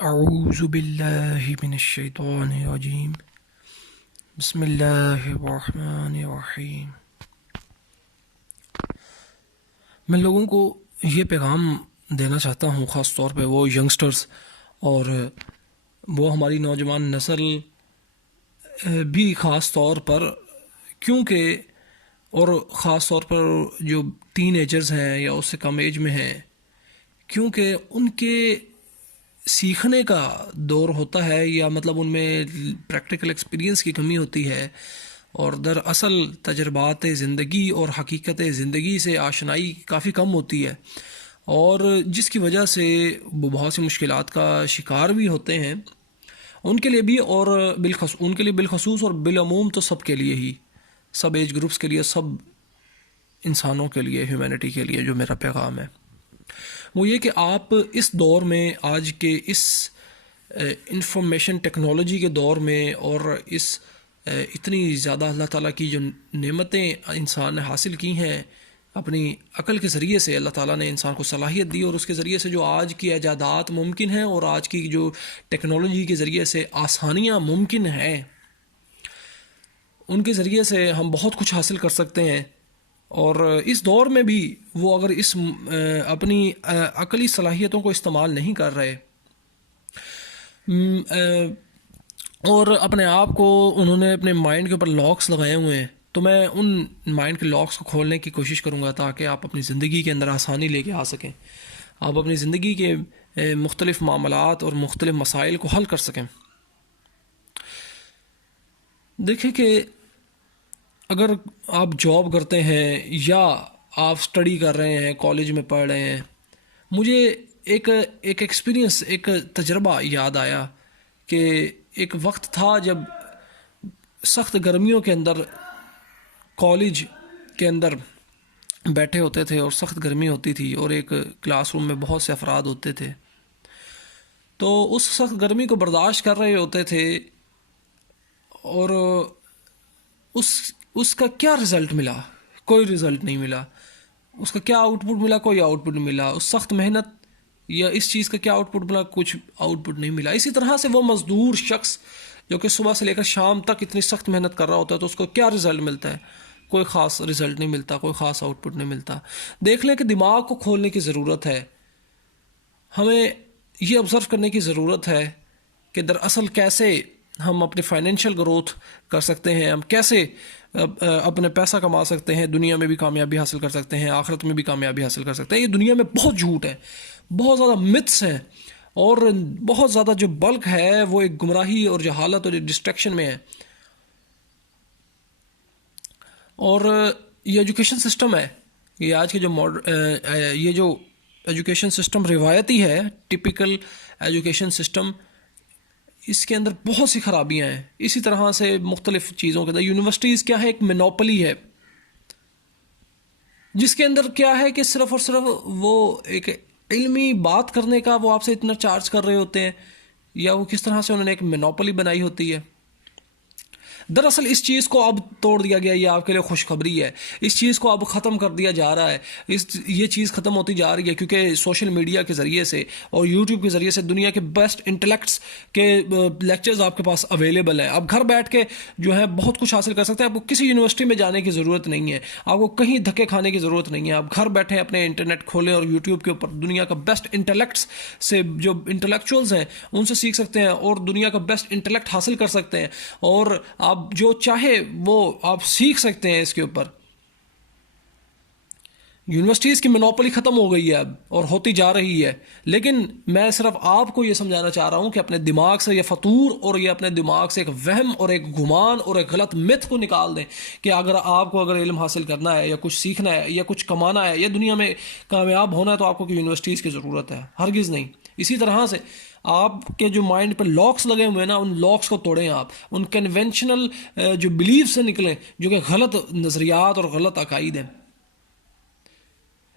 اعوذ باللہ من الشیطان الرجیم بسم اللہ الرحمن الرحیم۔ میں لوگوں کو یہ پیغام دینا چاہتا ہوں، خاص طور پہ وہ ینگسٹرز اور وہ ہماری نوجوان نسل بھی خاص طور پر، کیونکہ اور خاص طور پر جو ٹین ایجرز ہیں یا اس سے کم ایج میں ہیں، کیونکہ ان کے سیکھنے کا دور ہوتا ہے، یا مطلب ان میں پریکٹیکل ایکسپیرینس کی کمی ہوتی ہے، اور دراصل تجربات زندگی اور حقیقت زندگی سے آشنائی کافی کم ہوتی ہے، اور جس کی وجہ سے وہ بہت سی مشکلات کا شکار بھی ہوتے ہیں، ان کے لیے بھی اور ان کے لیے بالخصوص اور بالعموم تو سب کے لیے ہی، سب ایج گروپس کے لیے، سب انسانوں کے لیے، ہیومینٹی کے لیے جو میرا پیغام ہے وہ یہ کہ آپ اس دور میں، آج کے اس انفارمیشن ٹیکنالوجی کے دور میں، اور اس اتنی زیادہ اللہ تعالیٰ کی جو نعمتیں انسان نے حاصل کی ہیں اپنی عقل کے ذریعے سے، اللہ تعالیٰ نے انسان کو صلاحیت دی، اور اس کے ذریعے سے جو آج کی ایجادات ممکن ہیں اور آج کی جو ٹیکنالوجی کے ذریعے سے آسانیاں ممکن ہیں، ان کے ذریعے سے ہم بہت کچھ حاصل کر سکتے ہیں۔ اور اس دور میں بھی وہ اگر اس اپنی عقلی صلاحیتوں کو استعمال نہیں کر رہے اور اپنے آپ کو انہوں نے اپنے مائنڈ کے اوپر لاکس لگائے ہوئے ہیں، تو میں ان مائنڈ کے لاکس کو کھولنے کی کوشش کروں گا تاکہ آپ اپنی زندگی کے اندر آسانی لے کے آ سکیں، آپ اپنی زندگی کے مختلف معاملات اور مختلف مسائل کو حل کر سکیں۔ دیکھیں کہ اگر آپ جاب کرتے ہیں یا آپ سٹڈی کر رہے ہیں، کالج میں پڑھ رہے ہیں، مجھے ایک ایکسپیرینس، ایک تجربہ یاد آیا کہ ایک وقت تھا جب سخت گرمیوں کے اندر کالج کے اندر بیٹھے ہوتے تھے اور سخت گرمی ہوتی تھی، اور ایک کلاس روم میں بہت سے افراد ہوتے تھے، تو اس سخت گرمی کو برداشت کر رہے ہوتے تھے، اور اس کا کیا رزلٹ ملا؟ کوئی رزلٹ نہیں ملا۔ اس کا کیا آؤٹ پٹ ملا؟ کوئی آؤٹ پٹ نہیں ملا۔ اس سخت محنت یا اس چیز کا کیا آؤٹ پٹ ملا؟ کچھ آؤٹ پٹ نہیں ملا۔ اسی طرح سے وہ مزدور شخص جو کہ صبح سے لے کر شام تک اتنی سخت محنت کر رہا ہوتا ہے، تو اس کو کیا رزلٹ ملتا ہے؟ کوئی خاص رزلٹ نہیں ملتا، کوئی خاص آؤٹ پٹ نہیں ملتا۔ دیکھ لیں کہ دماغ کو کھولنے کی ضرورت ہے، ہمیں یہ آبزرو کرنے کی ضرورت ہے کہ دراصل کیسے ہم اپنی فائنینشیل گروتھ کر سکتے ہیں، ہم کیسے اپنے پیسہ کما سکتے ہیں، دنیا میں بھی کامیابی حاصل کر سکتے ہیں، آخرت میں بھی کامیابی حاصل کر سکتے ہیں۔ یہ دنیا میں بہت جھوٹ ہے، بہت زیادہ متس ہیں، اور بہت زیادہ جو بلک ہے وہ ایک گمراہی اور جہالت اور ڈسٹریکشن میں ہے۔ اور یہ ایجوکیشن سسٹم ہے، یہ آج کے جو یہ جو ایجوکیشن سسٹم روایتی ہے، ٹپیکل ایجوکیشن سسٹم، اس کے اندر بہت سی خرابیاں ہیں۔ اسی طرح سے مختلف چیزوں کے اندر یونیورسٹیز کیا ہے؟ ایک مینوپلی ہے، جس کے اندر کیا ہے کہ صرف اور صرف وہ ایک علمی بات کرنے کا وہ آپ سے اتنا چارج کر رہے ہوتے ہیں، یا وہ کس طرح سے انہوں نے ایک مینوپلی بنائی ہوتی ہے۔ دراصل اس چیز کو اب توڑ دیا گیا، یہ آپ کے لیے خوشخبری ہے، اس چیز کو اب ختم کر دیا جا رہا ہے، یہ چیز ختم ہوتی جا رہی ہے، کیونکہ سوشل میڈیا کے ذریعے سے اور یوٹیوب کے ذریعے سے دنیا کے بیسٹ انٹلیکٹس کے لیکچرز آپ کے پاس اویلیبل ہیں۔ آپ گھر بیٹھ کے جو ہے بہت کچھ حاصل کر سکتے ہیں، آپ کو کسی یونیورسٹی میں جانے کی ضرورت نہیں ہے، آپ کو کہیں دھکے کھانے کی ضرورت نہیں ہے، آپ گھر بیٹھے اپنے انٹرنیٹ کھولیں اور یوٹیوب کے اوپر دنیا کا بیسٹ انٹلیکٹس سے، جو انٹلیکچوئلز ہیں ان سے سیکھ سکتے ہیں، اور دنیا کا بیسٹ انٹلیکٹ حاصل کر سکتے ہیں، اور آپ جو چاہے وہ آپ سیکھ سکتے ہیں اس کے اوپر۔ یونیورسٹیز کی مونوپولی ختم ہو گئی ہے اب، اور ہوتی جا رہی ہے، لیکن میں صرف آپ کو یہ سمجھانا چاہ رہا ہوں کہ اپنے دماغ سے یہ فطور اور یہ اپنے دماغ سے ایک وہم اور ایک گمان اور ایک غلط مت کو نکال دیں کہ آپ کو اگر علم حاصل کرنا ہے یا کچھ سیکھنا ہے یا کچھ کمانا ہے یا دنیا میں کامیاب ہونا ہے تو آپ کو یونیورسٹیز کی ضرورت ہے، ہرگز نہیں۔ اسی طرح سے آپ کے جو مائنڈ پہ لاکس لگے ہوئے ہیں نا، ان لاکس کو توڑیں، آپ ان کنونشنل جو بلیف سے نکلیں جو کہ غلط نظریات اور غلط عقائد ہیں۔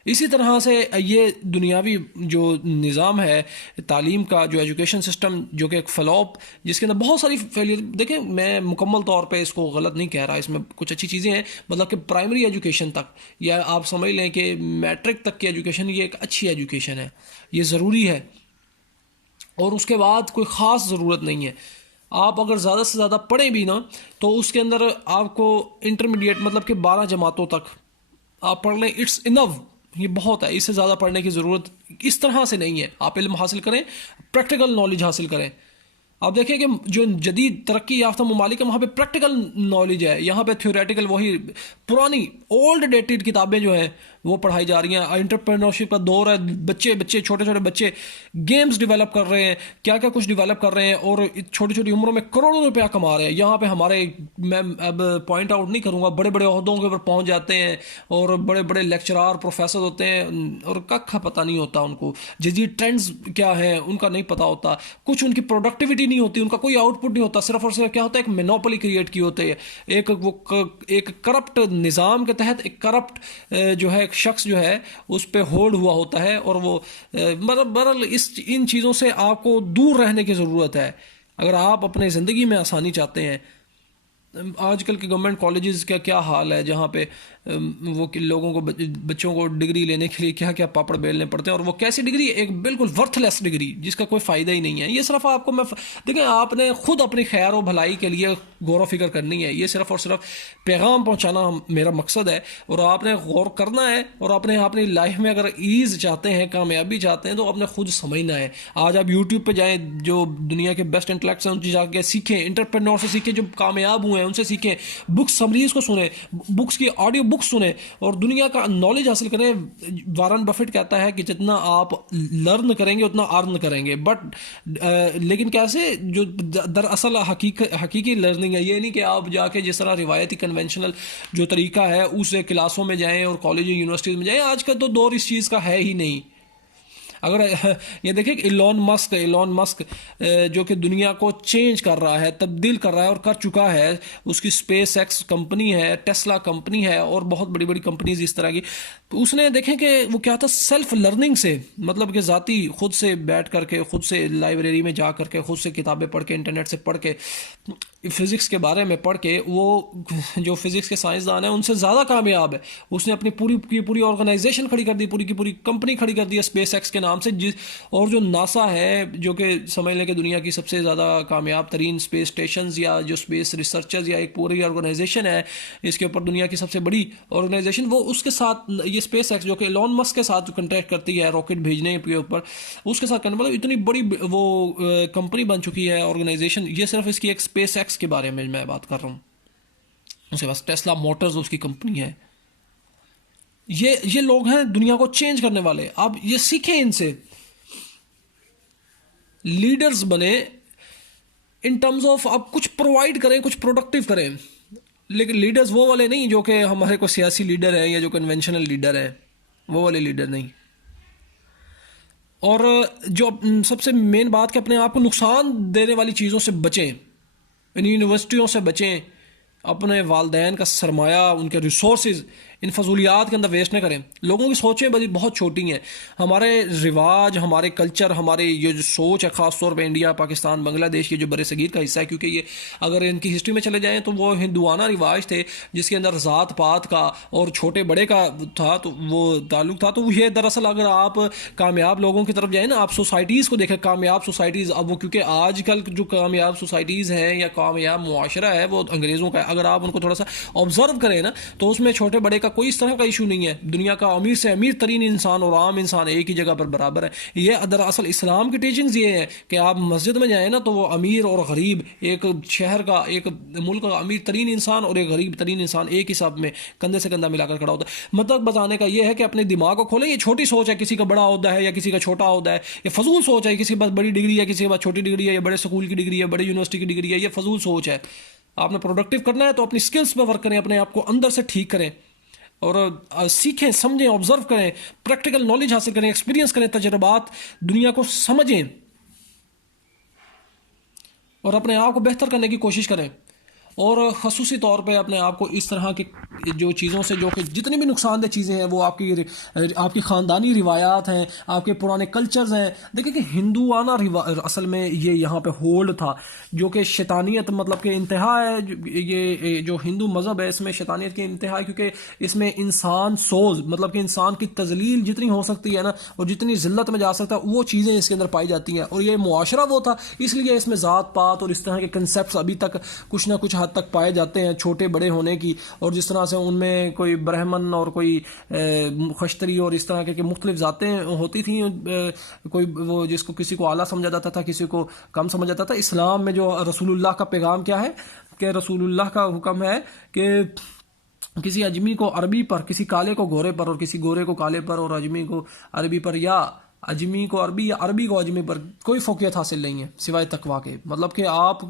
اسی طرح سے یہ دنیاوی جو نظام ہے تعلیم کا، جو ایجوکیشن سسٹم، جو کہ ایک فلاپ، جس کے اندر بہت ساری فیلئر، دیکھیں میں مکمل طور پہ اس کو غلط نہیں کہہ رہا، اس میں کچھ اچھی چیزیں ہیں، مطلب کہ پرائمری ایجوکیشن تک، یا آپ سمجھ لیں کہ میٹرک تک کی ایجوکیشن یہ ایک اچھی ایجوکیشن ہے، یہ ضروری ہے، اور اس کے بعد کوئی خاص ضرورت نہیں ہے. آپ اگر زیادہ سے زیادہ پڑھیں بھی نا تو اس کے اندر آپ کو انٹرمیڈیٹ مطلب کہ 12 جماعتوں تک آپ پڑھ لیں, اٹس انف, یہ بہت ہے. اس سے زیادہ پڑھنے کی ضرورت اس طرح سے نہیں ہے. آپ علم حاصل کریں, پریکٹیکل نالج حاصل کریں. آپ دیکھیں کہ جو جدید ترقی یافتہ ممالک ہیں وہاں پہ پریکٹیکل نالج ہے, یہاں پہ تھیوریٹیکل وہی پرانی اولڈ ڈیٹڈ کتابیں جو ہیں وہ پڑھائی جا رہی ہیں. انٹرپرینورشپ کا دور ہے, بچے چھوٹے چھوٹے بچے گیمز ڈیولپ کر رہے ہیں, کیا کیا کچھ ڈیولپ کر رہے ہیں, اور چھوٹی چھوٹی عمروں میں کروڑوں روپیہ کما رہے ہیں. یہاں پہ ہمارے, میں اب پوائنٹ آؤٹ نہیں کروں گا, بڑے بڑے عہدوں کے اوپر پہنچ جاتے ہیں اور بڑے بڑے لیکچرار پروفیسر ہوتے ہیں اور ککھ پتہ نہیں ہوتا ان کو, جدید ٹرینڈز کیا ہیں ان کا نہیں پتہ ہوتا, کچھ ان کی پروڈکٹیوٹی نہیں ہوتی, ان کا کوئی آؤٹ پٹ نہیں ہوتا, صرف اور صرف کیا ہوتا ہے, ایک مینوپلی کریٹ کی ہوتی ہے, ایک کرپٹ نظام کے تحت ایک کرپٹ جو ہے ایک شخص جو ہے اس پہ ہولڈ ہوا ہوتا ہے. اور وہ برحال ان چیزوں سے آپ کو دور رہنے کی ضرورت ہے اگر آپ اپنے زندگی میں آسانی چاہتے ہیں. آج کل کے گورنمنٹ کالجز کا کیا حال ہے جہاں پہ وہ لوگوں کو, بچوں کو ڈگری لینے کے لیے کیا کیا پاپڑ بیلنے پڑتے ہیں, اور وہ کیسی ڈگری, ایک بالکل ورتھ لیس ڈگری جس کا کوئی فائدہ ہی نہیں ہے. یہ صرف آپ کو دیکھیں, آپ نے خود اپنی خیر و بھلائی کے لیے غور و فکر کرنی ہے. یہ صرف اور صرف پیغام پہنچانا میرا مقصد ہے, اور آپ نے غور کرنا ہے, اور اپنی لائف میں اگر ایز چاہتے ہیں, کامیابی چاہتے ہیں, تو آپ نے خود سمجھنا ہے. آج آپ یوٹیوب پہ جائیں, جو دنیا کے بیسٹ انٹلیکٹس ہیں ان سے جا کے سیکھیں, انٹرپرینور سے سیکھیں, جو کامیاب ہوئے ہیں ان سے سیکھیں, بکس سمریز کو سنیں, بکس کی آڈیو بکس سنیں اور دنیا کا نالج حاصل کریں. وارن بفٹ کہتا ہے کہ جتنا آپ لرن کریں گے اتنا ارن کریں گے, بٹ لیکن کیسے, جو دراصل حقیقی لرننگ ہے یہ نہیں کہ آپ جا کے جس طرح روایتی کنونشنل جو طریقہ ہے اس کلاسوں میں جائیں اور کالج یونیورسٹیز میں جائیں. آج کا تو دور اس چیز کا ہے ہی نہیں. اگر یہ دیکھیں کہ ایلون مسک جو کہ دنیا کو چینج کر رہا ہے, تبدیل کر رہا ہے اور کر چکا ہے, اس کی اسپیس ایکس کمپنی ہے, ٹیسلا کمپنی ہے اور بہت بڑی بڑی کمپنیز اس طرح کی. تو اس نے دیکھیں کہ وہ کیا تھا, سیلف لرننگ سے, مطلب کہ ذاتی خود سے بیٹھ کر کے, خود سے لائبریری میں جا کر کے, خود سے کتابیں پڑھ کے, انٹرنیٹ سے پڑھ کے, فزکس کے بارے میں پڑھ کے, وہ جو فزکس کے سائنسدان ہیں ان سے زیادہ کامیاب ہے. اس نے اپنی پوری آرگنائزیشن کھڑی کر دی, پوری کی پوری کمپنی کھڑی کر دی اسپیس ایکس کے نام سے. اور جو ناسا ہے جو کہ سمجھ لیں کہ دنیا کی سب سے زیادہ کامیاب ترین اسپیس اسٹیشنز یا جو اسپیس ریسرچرز یا ایک پوری آرگنائزیشن ہے, اس کے اوپر دنیا کی سب سے بڑی آرگنائزیشن, وہ اس کے ساتھ یہ اسپیس ایکس جو کہ ایلون مسک کے ساتھ کنٹیکٹ کرتی ہے راکٹ بھیجنے کے اوپر, اس کے ساتھ مطلب اتنی بڑی وہ کمپنی بن چکی ہے آرگنائزیشن. یہ صرف اس کی ایک اسپیس ایکس کے بارے میں بات کر رہا ہوں. اس کے پاس ٹیسلا موٹرز اس کی کمپنی ہے. یہ لوگ ہیں دنیا کو چینج کرنے والے. آپ یہ سیکھیں ان سے, لیڈرز بنے ان ٹرمز آف آپ کچھ پرووائڈ کریں, کچھ پروڈکٹیو کریں. لیکن لیڈرز وہ والے نہیں جو کہ ہمارے کو سیاسی لیڈر ہیں یا جو کنونشنل لیڈر ہیں, وہ والے لیڈر نہیں. اور جو سب سے مین بات کہ اپنے آپ کو نقصان دینے والی چیزوں سے بچیں, ان یونیورسٹیوں سے بچیں, اپنے والدین کا سرمایہ, ان کے ریسورسز ان فضولیات کے اندر ویسٹ نہ کریں. لوگوں کی سوچیں بہت چھوٹی ہیں. ہمارے رواج, ہمارے کلچر, ہمارے یہ جو سوچ ہے خاص طور پہ انڈیا, پاکستان, بنگلہ دیش کے جو بر صغیر کا حصہ ہے, کیونکہ یہ اگر ان کی ہسٹری میں چلے جائیں تو وہ ہندوانہ رواج تھے جس کے اندر ذات پات کا اور چھوٹے بڑے کا تھا, تو وہ تعلق تھا. تو یہ دراصل اگر آپ کامیاب لوگوں کی طرف جائیں نا, آپ سوسائٹیز کو دیکھیں, کامیاب سوسائٹیز. اب وہ کیونکہ آج کل جو کامیاب سوسائٹیز ہیں یا کامیاب معاشرہ ہے وہ انگریزوں کا ہے. اگر آپ ان کو تھوڑا سا آبزرو کریں نا تو اس میں چھوٹے بڑے کا کوئی اس طرح کا ایشو نہیں ہے. دنیا کا امیر سے امیر ترین انسان اور عام انسان ایک ہی جگہ پر برابر ہے. یہ دراصل اسلام کی ٹیچنگز یہ ہے کہ آپ مسجد میں جائیں نا تو وہ امیر اور غریب, ایک شہر کا, ایک ملک کا امیر ترین انسان اور ایک غریب ترین انسان ایک ہی صف میں کندھے سے کندھا ملا کر کھڑا ہوتا ہے. مطلب بتانے کا یہ ہے کہ اپنے دماغ کو کھولیں. یہ چھوٹی سوچ ہے, کسی کا بڑا عہدہ ہے یا کسی کا چھوٹا عہدہ ہے, یہ فضول سوچ ہے. کسی کے پاس بڑی ڈگری ہے, کسی کے پاس چھوٹی ڈگری ہے, یا بڑے اسکول کی ڈگری ہے, بڑے یونیورسٹی کی ڈگری ہے, یہ فضول سوچ ہے. آپ نے پروڈکٹیو کرنا ہے تو اپنی سکلز پہ ورک کریں, اپنے آپ کو اندر سے ٹھیک کریں اور سیکھیں, سمجھیں, آبزرو کریں, پریکٹیکل نالج حاصل کریں, ایکسپیرینس کریں, تجربات, دنیا کو سمجھیں اور اپنے آپ کو بہتر کرنے کی کوشش کریں. اور خصوصی طور پہ اپنے آپ کو اس طرح کی جو چیزوں سے جو کہ جتنی بھی نقصان دہ چیزیں ہیں وہ آپ کی خاندانی روایات ہیں, آپ کے پرانے کلچرز ہیں. دیکھیں کہ ہندوانہ اصل میں یہ یہاں پہ ہولڈ تھا جو کہ شیطانیت مطلب کہ انتہا ہے. یہ جو ہندو مذہب ہے اس میں شیطانیت کی انتہا ہے, کیونکہ اس میں انسان سوز مطلب کہ انسان کی تذلیل جتنی ہو سکتی ہے نا اور جتنی ذلت میں جا سکتا ہے وہ چیزیں اس کے اندر پائی جاتی ہیں. اور یہ معاشرہ وہ تھا, اس لیے اس میں ذات پات اور اس طرح کے کنسیپٹس ابھی تک کچھ نہ کچھ حد تک پائے جاتے ہیں چھوٹے بڑے ہونے کی. اور جس طرح سے ان میں کوئی برہمن اور کوئی خشتری اور اس طرح کے مختلف ذاتیں ہوتی تھیں, کوئی وہ جس کو کسی کو اعلیٰ سمجھا جاتا تھا کسی کو کم سمجھا جاتا تھا. اسلام میں جو رسول اللہ کا پیغام کیا ہے کہ رسول اللہ کا حکم ہے کہ کسی اجمی کو عربی پر, کسی کالے کو گورے پر, اور کسی گورے کو کالے پر, اور اجمی کو عربی پر, یا اجمی کو عربی یا عربی کو اجمی پر کوئی فوقیت حاصل نہیں ہے سوائے تقویٰ کے. مطلب کہ آپ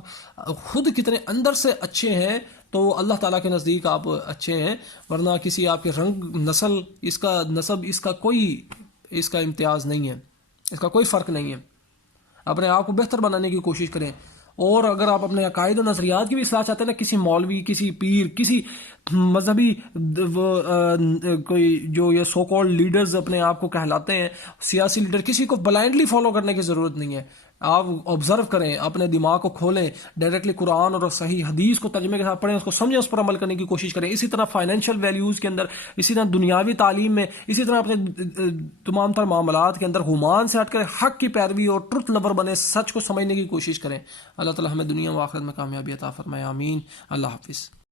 خود کتنے اندر سے اچھے ہیں تو اللہ تعالیٰ کے نزدیک آپ اچھے ہیں, ورنہ کسی آپ کے رنگ نسل اس کا نسب اس کا کوئی اس کا امتیاز نہیں ہے, اس کا کوئی فرق نہیں ہے. اپنے آپ کو بہتر بنانے کی کوشش کریں. اور اگر آپ اپنے عقائد و نظریات کی بھی اصلاح چاہتے ہیں نا, کسی مولوی, کسی پیر, کسی مذہبی کوئی جو یہ سو کالڈ لیڈرز اپنے آپ کو کہلاتے ہیں سیاسی لیڈر, کسی کو بلائنڈلی فالو کرنے کی ضرورت نہیں ہے. آپ آبزرو کریں, اپنے دماغ کو کھولیں, ڈائریکٹلی قرآن اور صحیح حدیث کو ترجمے کے ساتھ پڑھیں, اس کو سمجھیں, اس پر عمل کرنے کی کوشش کریں. اسی طرح فائنینشیل ویلیوز کے اندر, اسی طرح دنیاوی تعلیم میں, اسی طرح اپنے تمام تر معاملات کے اندر گمان سے ہٹ کر حق کی پیروی اور ٹروتھ لور بنے, سچ کو سمجھنے کی کوشش کریں. اللہ تعالی ہمیں دنیا و آخرت میں کامیابی عطا فرمائے, آمین. اللہ حافظ.